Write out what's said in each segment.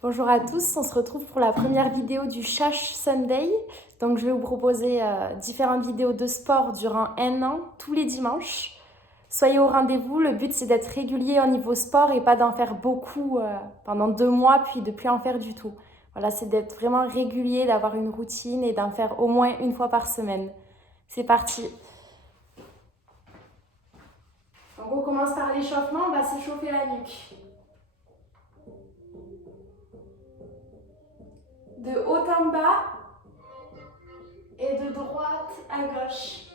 Bonjour à tous, on se retrouve pour la première vidéo du Shash Sunday. Donc je vais vous proposer différentes vidéos de sport durant un an, tous les dimanches. Soyez au rendez-vous, le but c'est d'être régulier au niveau sport et pas d'en faire beaucoup pendant 2 mois puis de plus en faire du tout. Voilà, c'est d'être vraiment régulier, d'avoir une routine et d'en faire au moins une fois par semaine. C'est parti. Donc on commence par l'échauffement, on va s'échauffer la nuque. De haut en bas et de droite à gauche.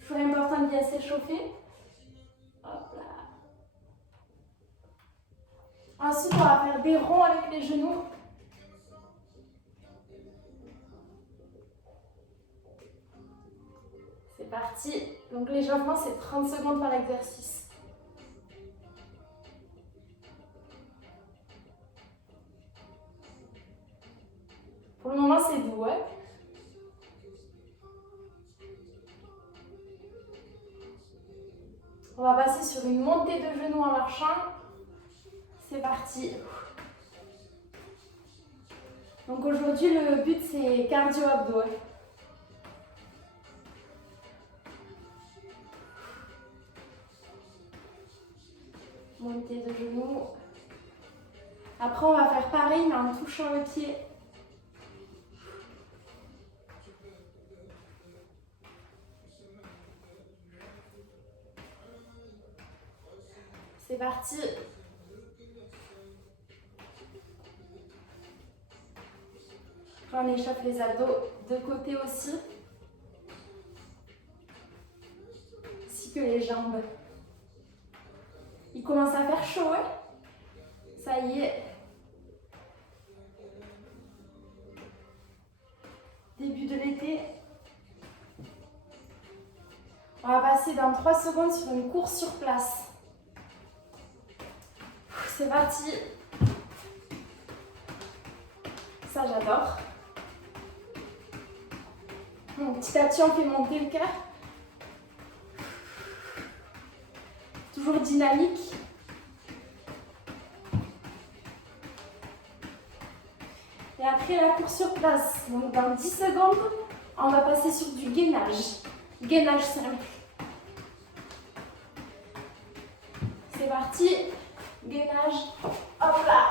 Toujours important de bien s'échauffer. Hop là. Ensuite, on va faire des ronds avec les genoux. C'est parti. Donc l'échauffement, c'est 30 secondes par exercice. Pour le moment, c'est doux, hein. On va passer sur une montée de genoux en marchant. C'est parti. Donc aujourd'hui, le but, c'est cardio-abdos. Montée de genoux. Après, on va faire pareil, mais en touchant le pied. C'est parti. On échauffe les abdos de côté aussi. Ainsi que les jambes. Il commence à faire chaud, hein. Ça y est. Début de l'été. On va passer dans 3 secondes sur une course sur place. C'est parti. Ça, j'adore. Petit à petit, on fait monter le cœur. Toujours dynamique. Et après la course sur place, donc dans 10 secondes, on va passer sur du gainage. Gainage simple. C'est parti. Gainage. Hop là.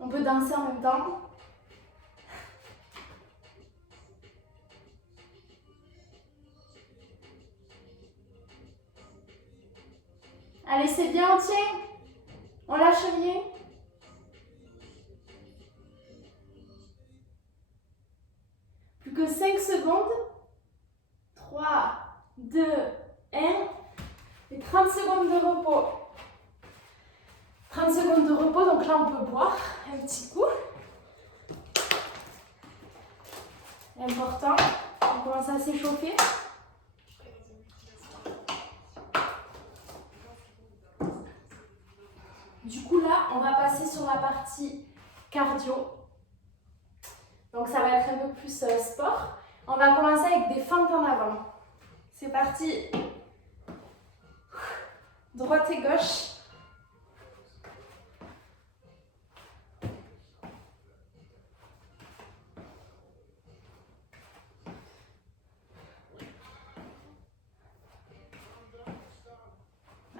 On peut danser en même temps. Allez, c'est bien, on tient. On lâche rien. Plus que 5 secondes. 3, 2, 1. Et 30 secondes de repos. 30 secondes de repos, donc là on peut boire un petit coup. Important. On commence à s'échauffer. Du coup là, on va passer sur la partie cardio. Donc ça va être un peu plus sport. On va commencer avec des fentes en avant. C'est parti. Droite et gauche.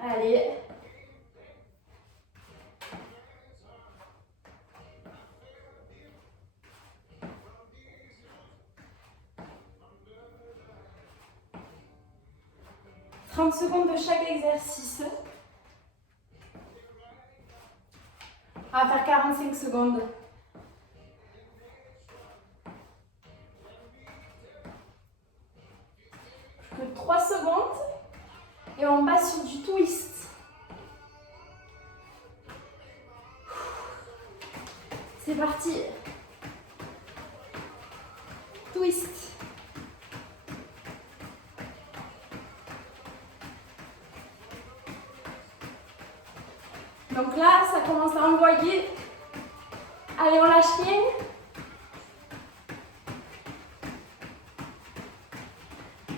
Allez. « 30 secondes de chaque exercice. On va faire 45 secondes. Plus que 3 secondes. Et on passe sur du twist. C'est parti. Twist. Donc là, ça commence à envoyer Allez, on lâche rien.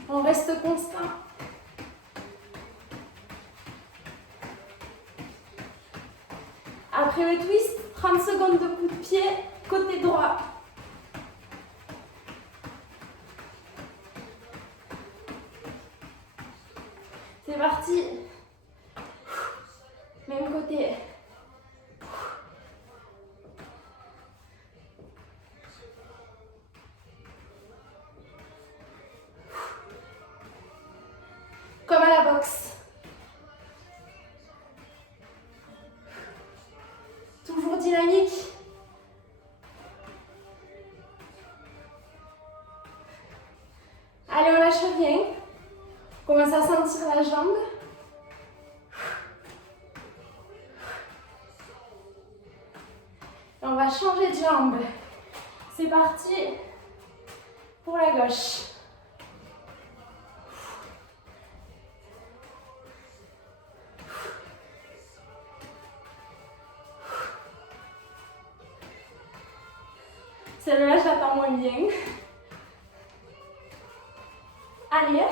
On reste constant. Après le twist, 30 secondes de coup de pied, côté droit. C'est parti. Même côté. Comme à la boxe. Toujours dynamique. Allez, on lâche rien. On commence à sentir la jambe. Et on va changer de jambe. C'est parti pour la gauche. Celle-là, je l'attends moins bien. Allez.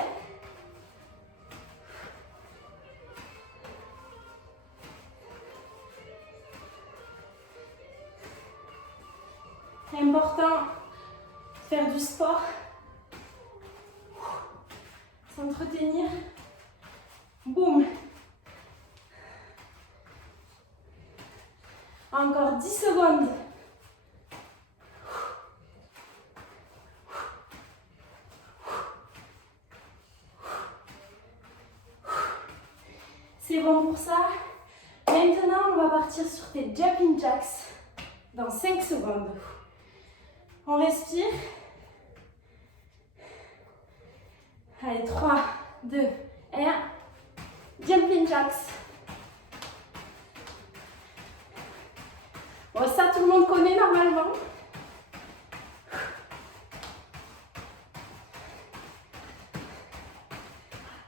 C'est important de faire du sport, s'entretenir. Boum. Encore 10 secondes. C'est bon pour ça. Maintenant, on va partir sur tes jumping jacks dans 5 secondes. On respire. Allez, 3, 2, 1. Jumping jacks. Bon, ça, tout le monde connaît normalement.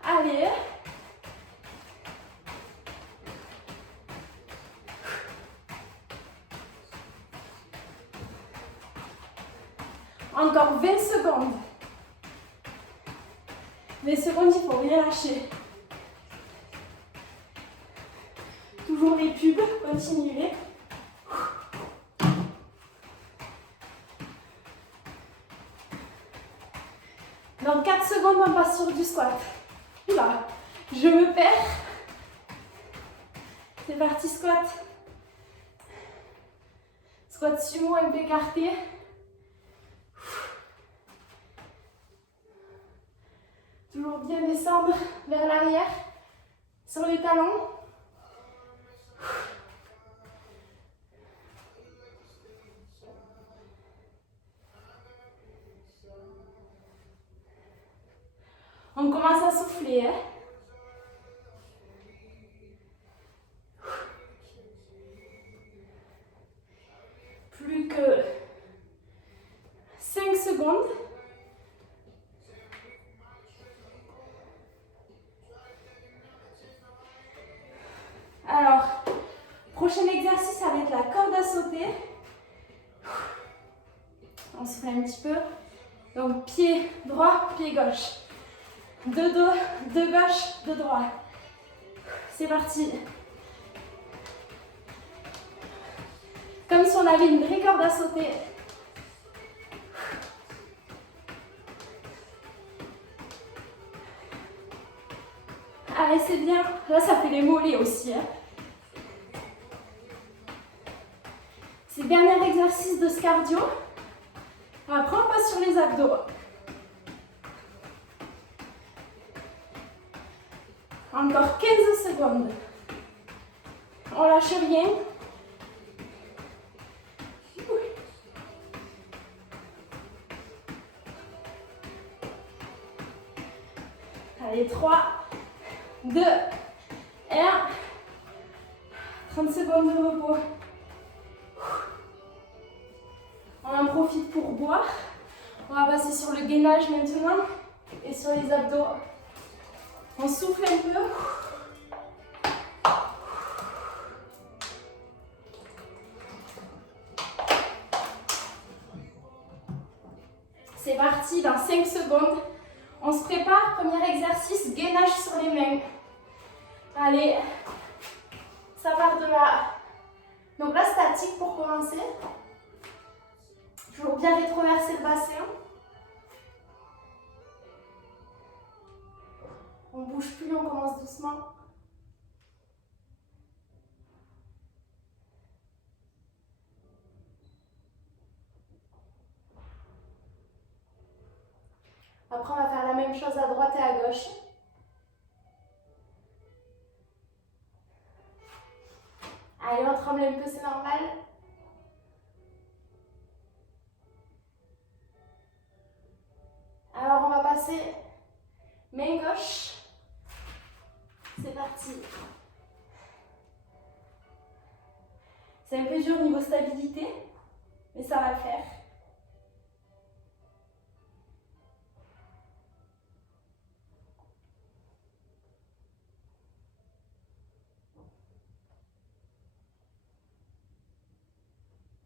Allez. Encore 20 secondes. 20 secondes, il ne faut rien lâcher. Toujours les pubs, continuez. Dans 4 secondes, on passe sur du squat. Oula, je me perds. C'est parti, squat. Squat sumo un peu écarté. Toujours bien descendre vers l'arrière, sur les talons. On commence à souffler. Hein. Plus que 5 secondes. Alors, prochain exercice, ça va être la corde à sauter. On se fait un petit peu. Donc, pied droit, pied gauche. De dos, de gauche, de droit. C'est parti. Comme si on avait une vraie corde à sauter. Allez, c'est bien. Là, ça fait les mollets aussi. Hein. C'est le dernier exercice de ce cardio. Après, on passe sur les abdos. Encore 15 secondes. On lâche rien. Allez, 3, 2, 1. 30 secondes de repos. On en profite pour boire. On va passer sur le gainage maintenant et sur les abdos. On souffle un peu. C'est parti, dans 5 secondes. On se prépare, premier exercice, gainage sur les mains. Allez, ça part de là. Donc là, statique pour commencer. Toujours bien rétroverser le bassin. On ne bouge plus, on commence doucement. Après, on va faire la même chose à droite et à gauche. Allez, on tremble un peu, c'est normal. Alors, on va passer main gauche. C'est parti. C'est un peu dur niveau stabilité, mais ça va le faire.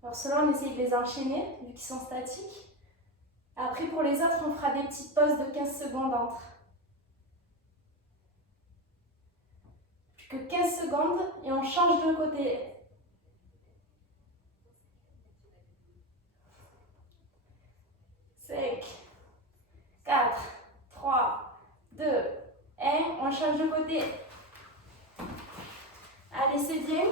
Alors ceux-là, on essaye de les enchaîner, vu qu'ils sont statiques. Après, pour les autres, on fera des petites pauses de 15 secondes entre. Plus que 15 secondes et on change de côté. 5, 4, 3, 2, 1. On change de côté. Allez, c'est bien.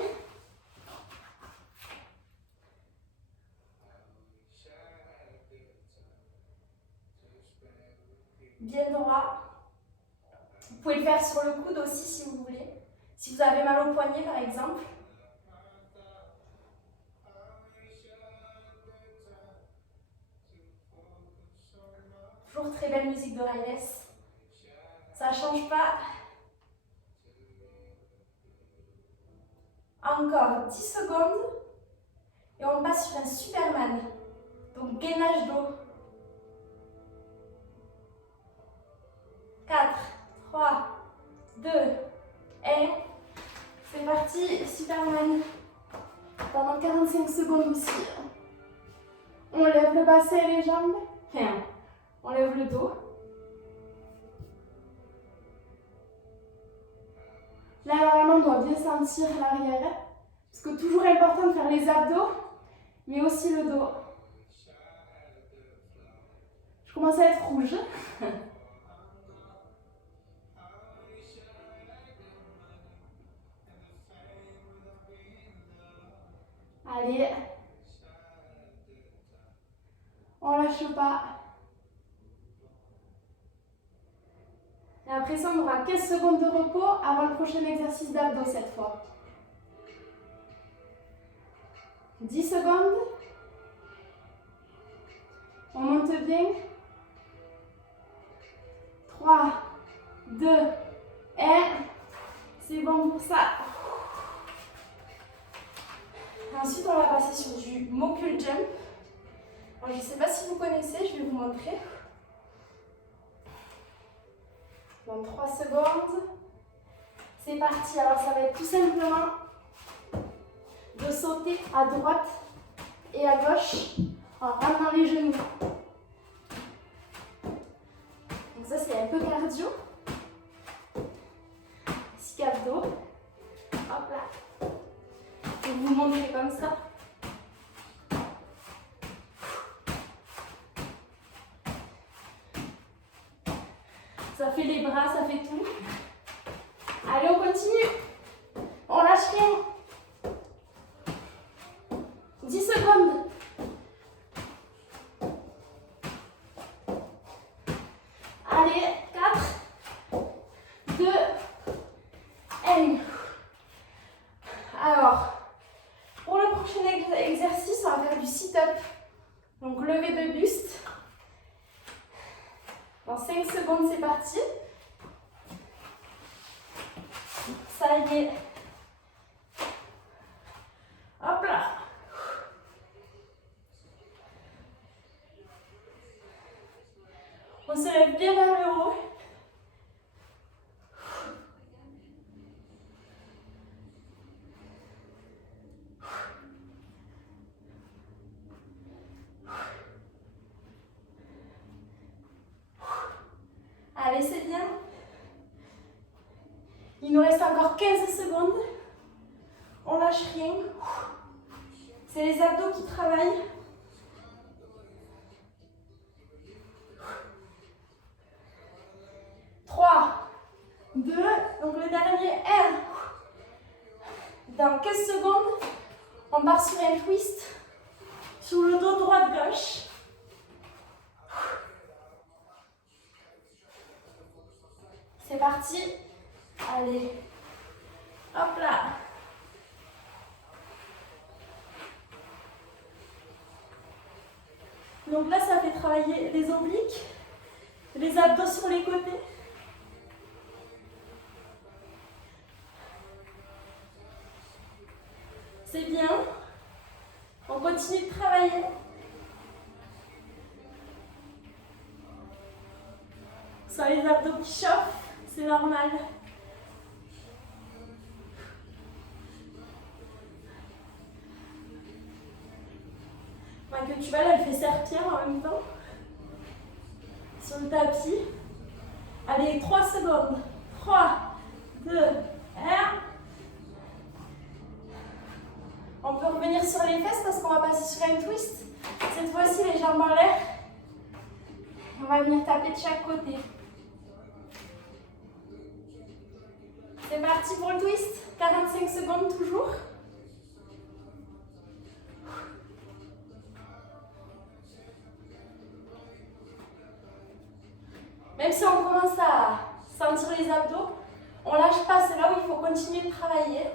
Bien droit. Vous pouvez le faire sur le coude aussi si vous voulez. Si vous avez mal au poignet par exemple. Toujours très belle musique de Reyes. Ça change pas. Encore 10 secondes. Et on passe sur un Superman. Donc gainage dos. 4, 3, 2, 1. C'est parti, Superman. Pendant 45 secondes aussi. On lève le bassin et les jambes. Enfin, on lève le dos. Là, normalement, on doit bien sentir l'arrière. Parce que toujours important de faire les abdos, mais aussi le dos. Je commence à être rouge. Allez. On lâche pas. Et après ça, on aura 15 secondes de repos avant le prochain exercice d'abdos cette fois. 10 secondes. On monte bien. 3, 2, 1. C'est bon pour ça. Ensuite, on va passer sur du Mokul Jump. Alors, je ne sais pas si vous connaissez, je vais vous montrer. Dans 3 secondes. C'est parti. Alors, ça va être tout simplement de sauter à droite et à gauche en ramenant les genoux. Donc ça, c'est un peu cardio. Six abdos. Hop là. Je vais vous montrer comme ça. Ça fait les bras, ça fait tout. Allez, on continue. On lâche rien. 10 secondes. Allez, 4, 2, 1. Alors, pour le prochain exercice, on va faire du sit-up. Donc, lever de buste. Dans 5 secondes, c'est parti. Ça y est. Hop là. On se lève bien vers le haut. reste encore 15 secondes. On lâche rien. C'est les abdos qui travaillent. 3, 2, donc le dernier, 1. Dans 15 secondes, on part sur un twist sur le dos droit de gauche. C'est parti. Allez. Hop là. Donc là, ça fait travailler les obliques, les abdos sur les côtés. C'est bien. On continue de travailler. Sur les abdos qui chauffent, c'est normal. Que tu vois, là, elle fait serpillère en même temps. Sur le tapis. Allez, 3 secondes. 3, 2, 1. On peut revenir sur les fesses parce qu'on va passer sur un twist. Cette fois-ci, les jambes en l'air. On va venir taper de chaque côté. C'est parti pour le twist. 45 secondes toujours. Même si on commence à sentir les abdos, on ne lâche pas, c'est là où il faut continuer de travailler.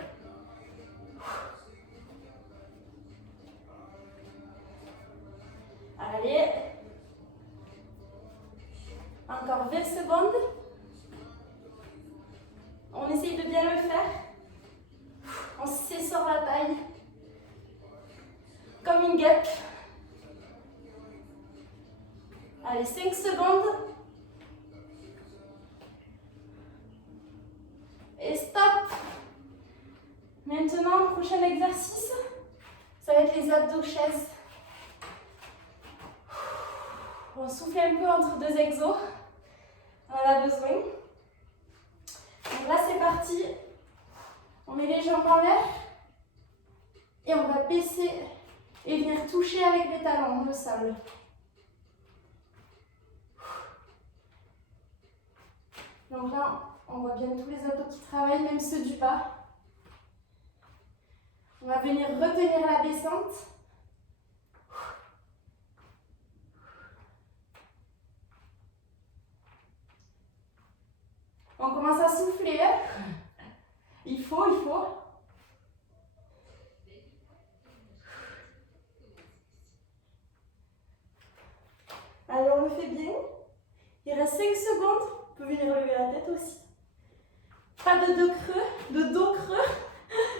Allez. Encore 20 secondes. On essaye de bien le faire. On s'essore la taille. Comme une guêpe. Allez, 5 secondes. Et stop. Maintenant, prochain exercice, ça va être les abdos chaises. On souffle un peu entre deux exos. On en a besoin. Donc là, c'est parti. On met les jambes en l'air. Et on va baisser et venir toucher avec les talons le sol. Donc là, on voit bien tous les abdos qui travaillent, même ceux du bas. On va venir retenir la descente. On commence à souffler. Il faut. Alors on le fait bien. Il reste 5 secondes. On peut venir lever la tête aussi. Pas de dos creux.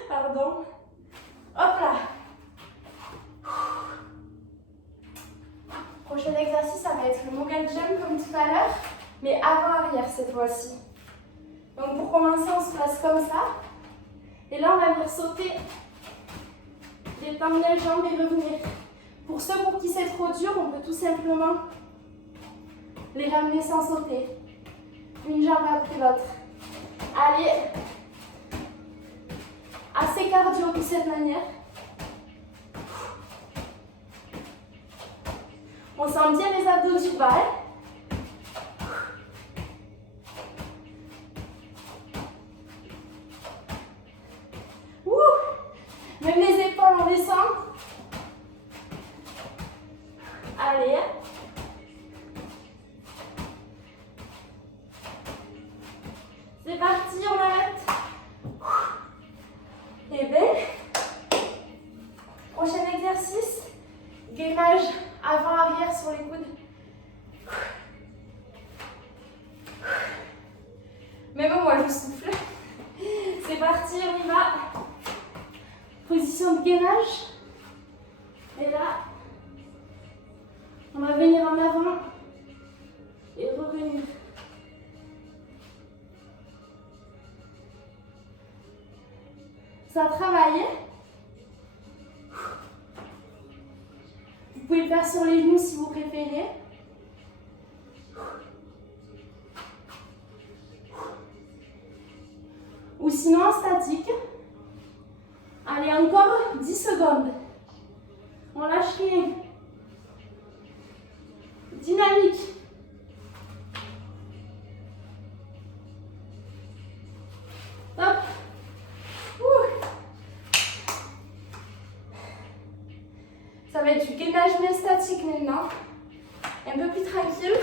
Pardon. Hop là. Prochain exercice, ça va être le mogul jump comme tout à l'heure, mais avant-arrière cette fois-ci. Donc pour commencer, on se place comme ça. Et là, on va venir sauter, détendre les jambes et revenir. Pour ceux pour qui c'est trop dur, on peut tout simplement les ramener sans sauter. Une jambe après l'autre. Allez. Assez cardio de cette manière. On sent bien les abdos du bas. Même les épaules, on descend. Allez. C'est parti, on arrête. Et bien, prochain exercice, gainage avant-arrière sur les coudes. Même moi, je souffle. C'est parti, on y va. Position de gainage. Et là, on va venir en avant et revenir. Ça travaille. Vous pouvez le faire sur les genoux si vous préférez. Ou sinon en statique. Allez, encore 10 secondes. On lâche rien. Dynamique. Hop. Ça va être du gainage mais statique maintenant. Un peu plus tranquille.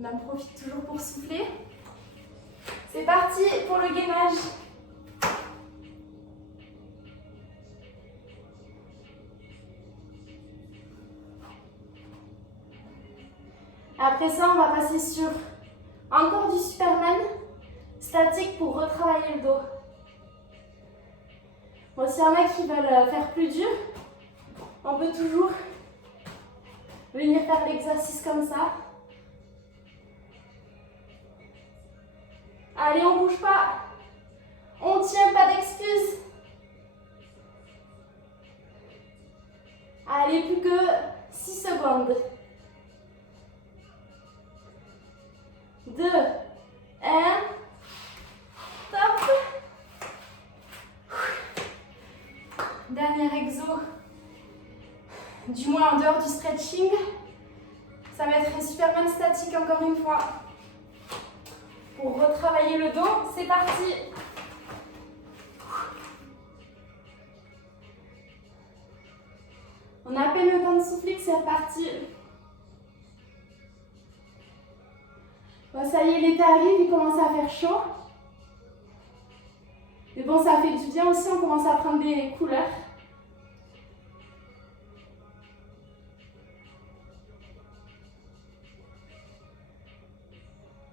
On en profite toujours pour souffler. C'est parti pour le gainage. Après ça, on va passer sur encore du Superman statique pour retravailler le dos. Bon, s'il y en a qui veulent faire plus dur, on peut toujours venir faire l'exercice comme ça. Allez, on bouge pas. On tient, pas d'excuses. Allez, plus que 6 secondes. 2, 1, top. Dernier exo, du moins en dehors du stretching. Ça va être un Superman statique encore une fois. Pour retravailler le dos, c'est parti. On a à peine le temps de souffler que c'est reparti. Bon, ça y est, l'été arrive, il commence à faire chaud. Mais bon, ça fait du bien aussi, on commence à prendre des couleurs.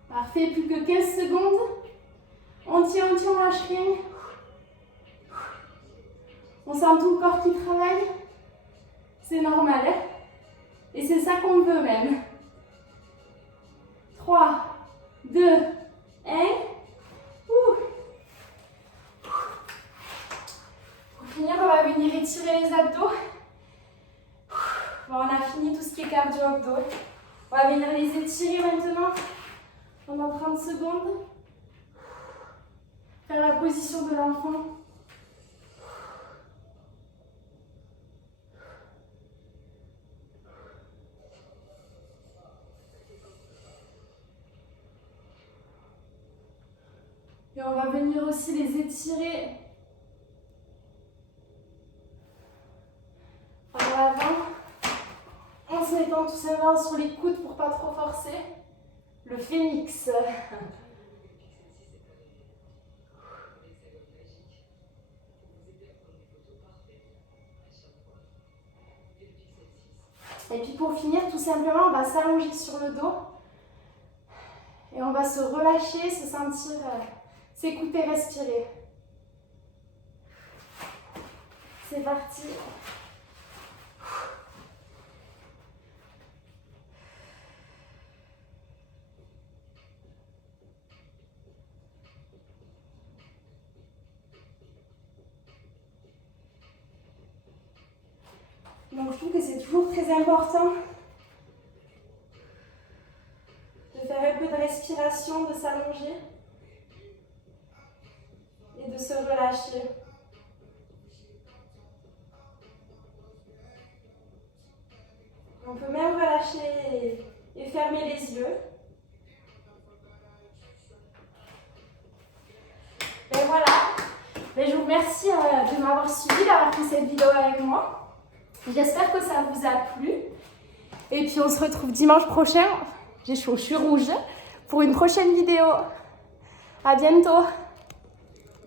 Parfait, plus que 15 secondes. On tient, on lâche rien. On sent tout le corps qui travaille. C'est normal, hein? Et c'est ça qu'on veut même. 3, 2, 1. Pour finir, on va venir étirer les abdos. Bon, on a fini tout ce qui est cardio-abdos. On va venir les étirer maintenant pendant 30 secondes. Faire la position de l'enfant. Et on va venir aussi les étirer par l'avant en se mettant tout simplement sur les coudes pour pas trop forcer. Le phénix. Et puis pour finir, tout simplement, on va s'allonger sur le dos et on va se relâcher, se sentir, s'écouter, respirer. C'est parti. Donc je trouve que c'est toujours très important de faire un peu de respiration, de s'allonger et de se relâcher. On peut même relâcher et fermer les yeux. Et voilà. Et je vous remercie de m'avoir suivi, d'avoir fait cette vidéo avec moi. J'espère que ça vous a plu. Et puis on se retrouve dimanche prochain. J'ai chaud, je suis rouge. Pour une prochaine vidéo. À bientôt.